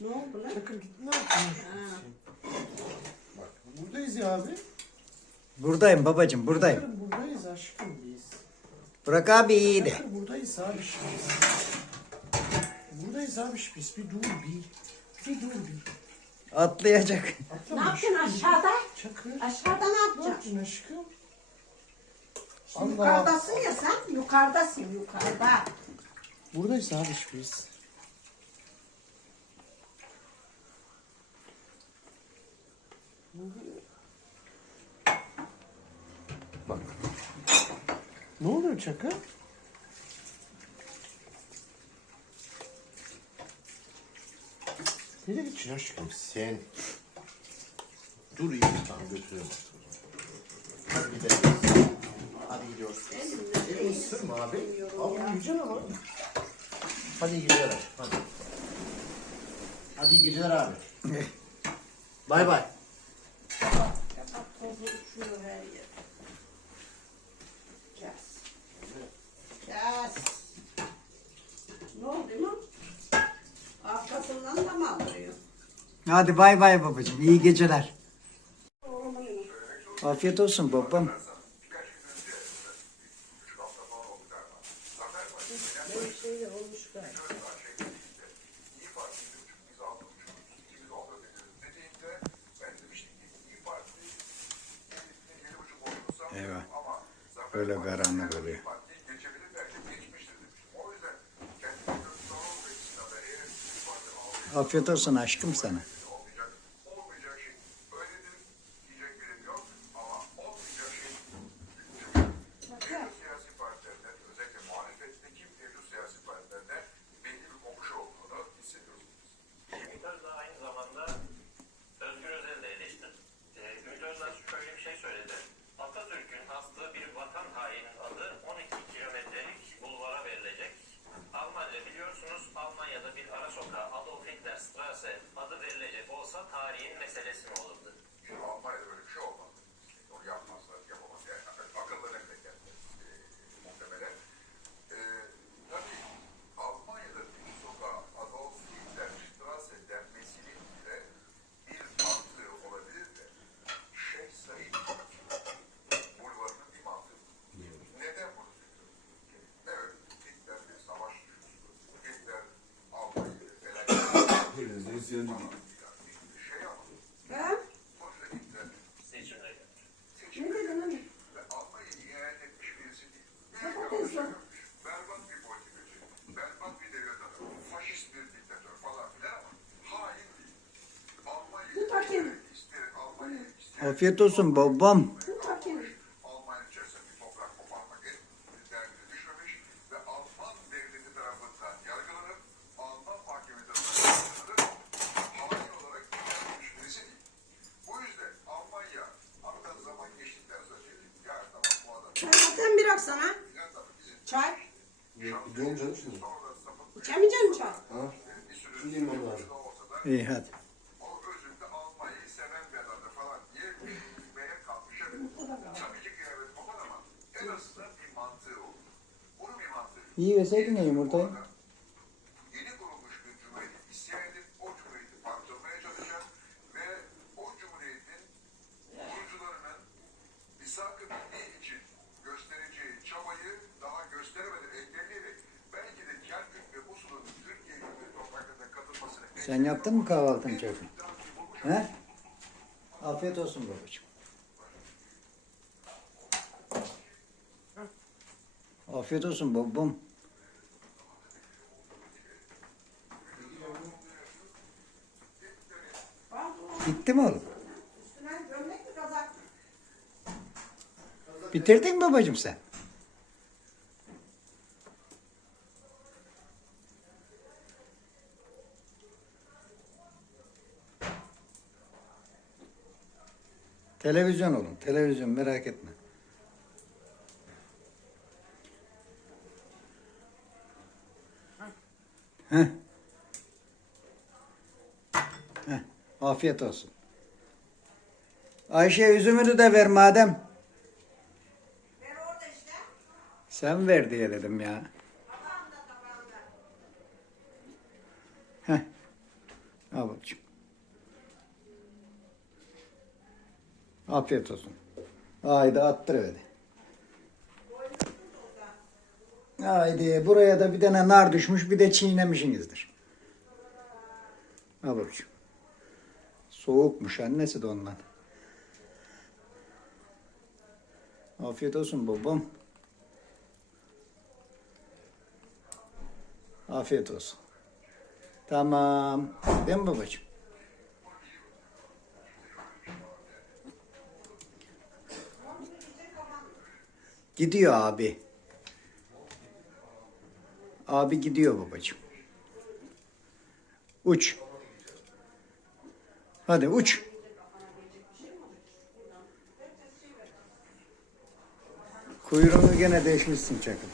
Ne oldu lan? Çakır git ne? Ha. Bak buradayız ya abi. Buradayım babacım buradayım. Çakır buradayız aşkım biz. Burak abi iyiydi. Çakır buradayız abi biz. Buradayız abi biz. Bir dur bir. Bir dur bir. Atlayacak. Ne Atlama yaptın aşkım. aşağıda? Çakır. Aşağıda ne Ne yapacaksın? yaptın aşkım? Şimdi Allah. Yukarıdasın ya sen. Yukarıdasın yukarıda. Buradayız abi biz. Bak. Ne oluyor Çakır? Nereye gideceksin aşkım sen? Dur iyi tamam götürüyorum. Hadi gidelim. Hadi gidiyoruz. Elini ısırma abi. Abi yiyeceksin ama. Hadi geceler. Hadi. Hadi geceler abi. Bay bay. Tozu uçuyor her yer. Kes. Kes. Ne oldu mu? Arkasından da mı alıyor? Hadi bay bay babacım. İyi geceler. Afiyet olsun babam. Bir şey de olmuş galiba. Eyvah. Böyle karanlık oluyor. Afiyet olsun aşkım sana. İster. Afiyet olsun babam. Azından bir mantığı olur. Bunun bir mantığı yok. İyi yeseydin ya yumurtayı. Sen yaptın mı kahvaltını çocuğum? He? Afiyet olsun babacığım. Afiyet olsun babam. Bitti mi oğlum? Bitirdin mi babacığım sen? Televizyon oğlum, televizyon merak etme. Heh. Heh. Afiyet olsun. Ayşe üzümünü de ver madem. Ver orada işte. Sen ver diye dedim ya. Tabağında tabağında. Heh. Al babacığım. Afiyet olsun. Haydi attır hadi. Haydi buraya da bir tane nar düşmüş bir de çiğnemişsinizdir. Al babacığım. Soğukmuş annesi de ondan. Afiyet olsun babam. Afiyet olsun. Tamam. Değil mi babacığım? Gidiyor abi. Abi gidiyor babacığım. Uç. Hadi uç. Kuyruğunu gene değişmişsin çakıl.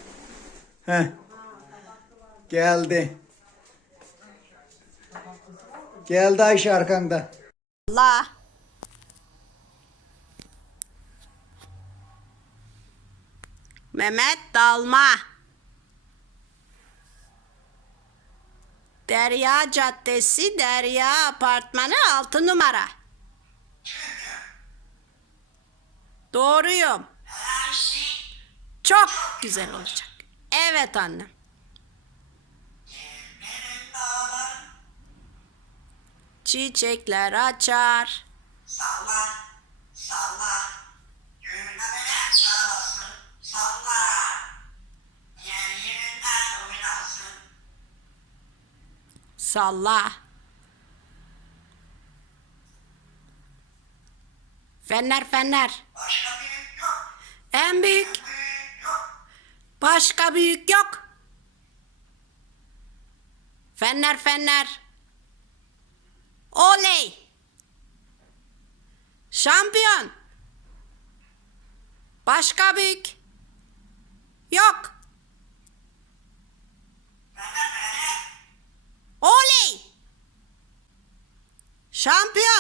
Heh. Geldi. Geldi Ayşe arkanda. La. Mehmet Dalma. Derya Caddesi, Derya Apartmanı 6 numara. Doğruyum. Çok güzel olacak. Evet annem. Çiçekler açar. Salla, Salla. Fener fener. Başka büyük yok, En büyük. Başka büyük yok. Fener fener. Oley. Şampiyon. Başka büyük. Şampiyon.